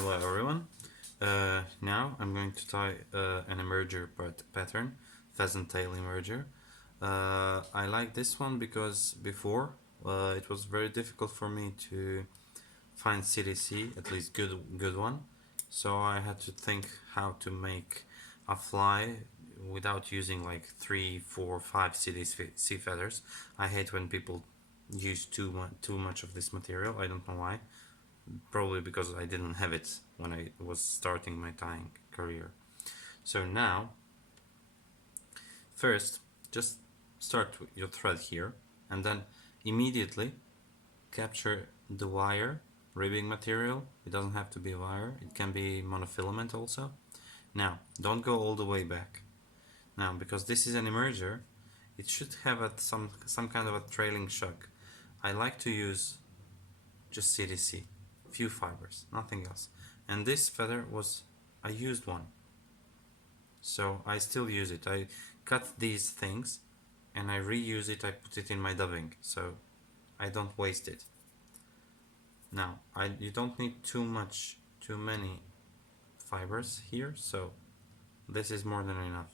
Hello everyone. Now I'm going to tie an emerger pattern, pheasant tail emerger. I like this one because before it was very difficult for me to find CDC, at least good one. So I had to think how to make a fly without using like 3, 4, 5 CDC feathers. I hate when people use too much of this material. I don't know why. Probably because I didn't have it when I was starting my tying career. So now, first, just start your thread here and then immediately capture the wire ribbing material. It doesn't have to be wire, it can be monofilament also. Now, don't go all the way back. Now, because this is an emerger, it should have some kind of a trailing shock. I like to use just CDC, few fibers, nothing else. And this feather was, I used one, so I still use it. I cut these things and I reuse it. I put it in my dubbing, so I don't waste it. Now you don't need too many fibers here, so this is more than enough.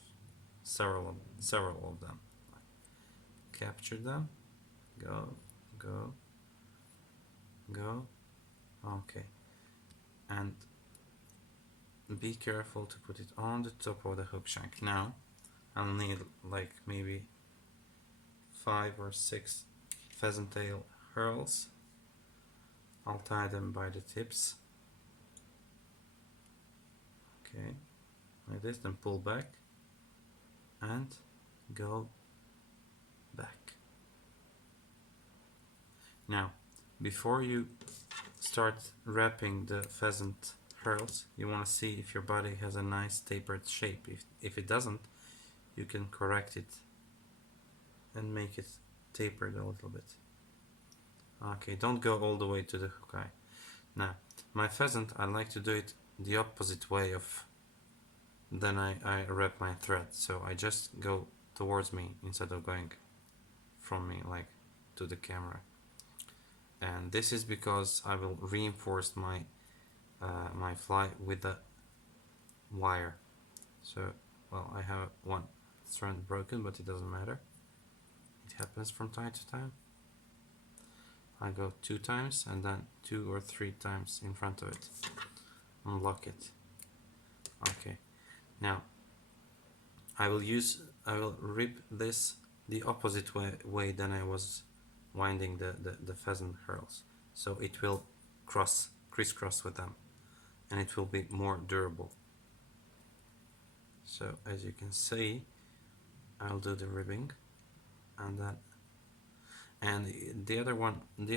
Several of them. Capture them. Go. Okay, and be careful to put it on the top of the hook shank. Now I'll need like maybe 5 or 6 pheasant tail hurls. I'll tie them by the tips. Okay, like this, then pull back and go back. Now, before you start wrapping the pheasant hurls, you want to see if your body has a nice tapered shape. If it doesn't, you can correct it and make it tapered a little bit. Okay, don't go all the way to the hook eye. Now, my pheasant, I like to do it the opposite way of then I wrap my thread. So I just go towards me instead of going from me like to the camera. And this is because I will reinforce my my fly with the wire. So, well, I have one strand broken, but it doesn't matter. It happens from time to time. I go 2 times and then 2 or 3 times in front of it. Unlock it. Okay. Now I will rip this the opposite way than I was winding the pheasant hurls. So it will crisscross with them and it will be more durable. So as you can see, I'll do the ribbing and then the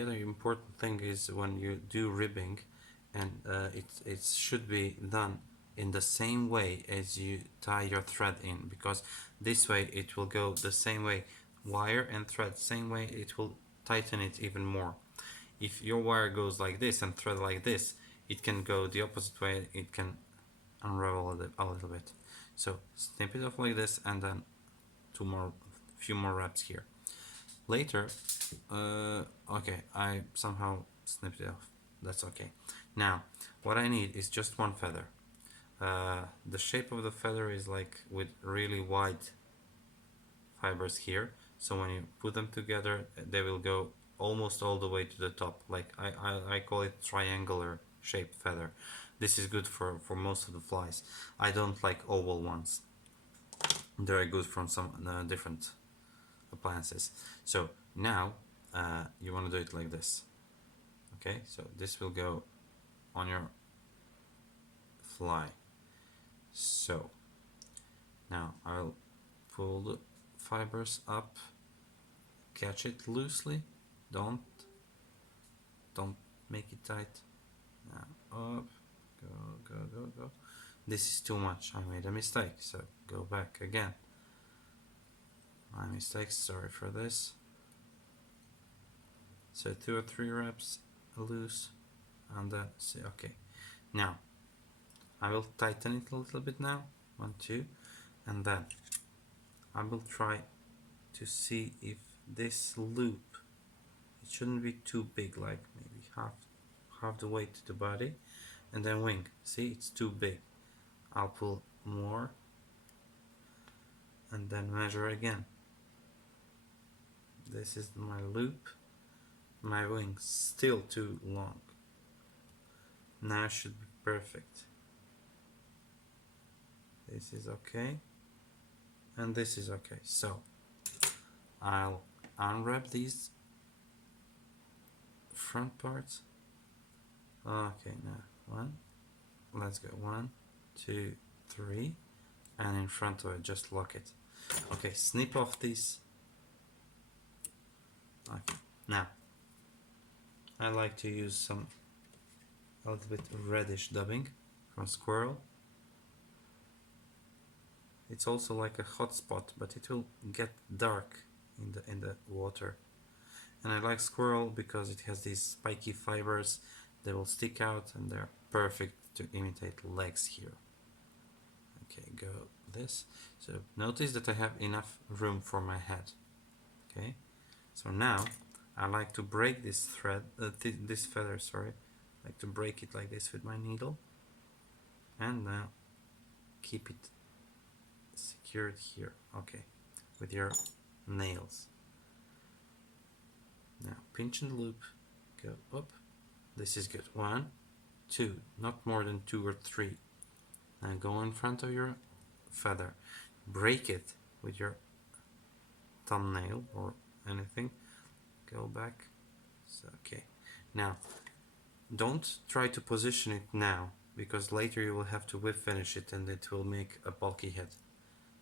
other important thing is when you do ribbing, and it should be done in the same way as you tie your thread in, because this way it will go the same way, wire and thread same way, it will tighten it even more. If your wire goes like this and thread like this, it can go the opposite way, it can unravel a little bit. So snip it off like this and then few more wraps here. Later, okay, I somehow snipped it off. That's okay. Now, what I need is just one feather. The shape of the feather is like with really wide fibers here. So when you put them together, they will go almost all the way to the top. Like I call it triangular shaped feather. This is good for most of the flies. I don't like oval ones. They're good from some different appliances. So now you want to do it like this. Okay, so this will go on your fly. So now I'll pull the fibers up, catch it loosely, don't make it tight. Now up, go. This is too much, I made a mistake, so go back again. My mistake, sorry for this. So 2 or 3 wraps loose and then see. Okay, now I will tighten it a little bit now, 1, 2, and then I will try to see if this loop, it shouldn't be too big, like maybe half the way to the body, and then wing. See, it's too big. I'll pull more and then measure again. This is my loop. My wing still too long. Now it should be perfect. This is okay, and this is okay. So I'll unwrap these front parts. Okay, now let's go 1, 2, 3, and in front of it, just lock it. Okay, snip off these. Okay, now I like to use a little bit reddish dubbing from squirrel. It's also like a hot spot, but it will get dark in the water. And I like squirrel because it has these spiky fibers that will stick out, and they're perfect to imitate legs here. Okay, go this. So notice that I have enough room for my head. Okay, so now I like to break this thread, this feather, sorry. I like to break it like this with my needle, and now keep it secured here. Okay, with your nails. Now pinch and loop, go up. This is good. 1, 2, not more than 2 or 3. Now go in front of your feather, break it with your thumbnail or anything. Go back. So, okay. Now, don't try to position it now, because later you will have to whip finish it and it will make a bulky head.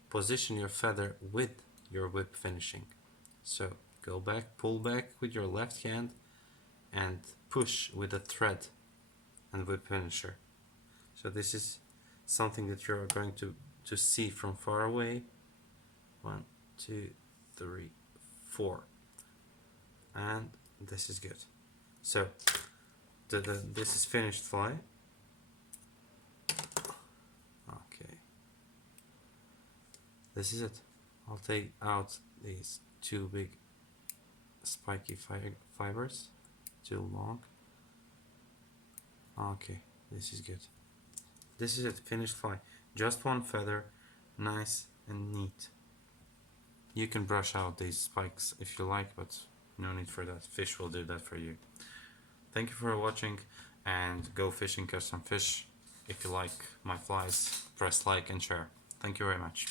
Position your feather with your whip finishing. So go back, pull back with your left hand and push with a thread and whip finisher. So this is something that you're going to see from far away. 1, 2, 3, 4. And this is good. So this is finished fly. Okay. This is it. I'll take out these 2 big spiky fibers. Too long. Okay, this is good. This is it, finished fly. Just 1 feather, nice and neat. You can brush out these spikes if you like, but no need for that. Fish will do that for you. Thank you for watching, and go fishing, catch some fish. If you like my flies, press like and share. Thank you very much.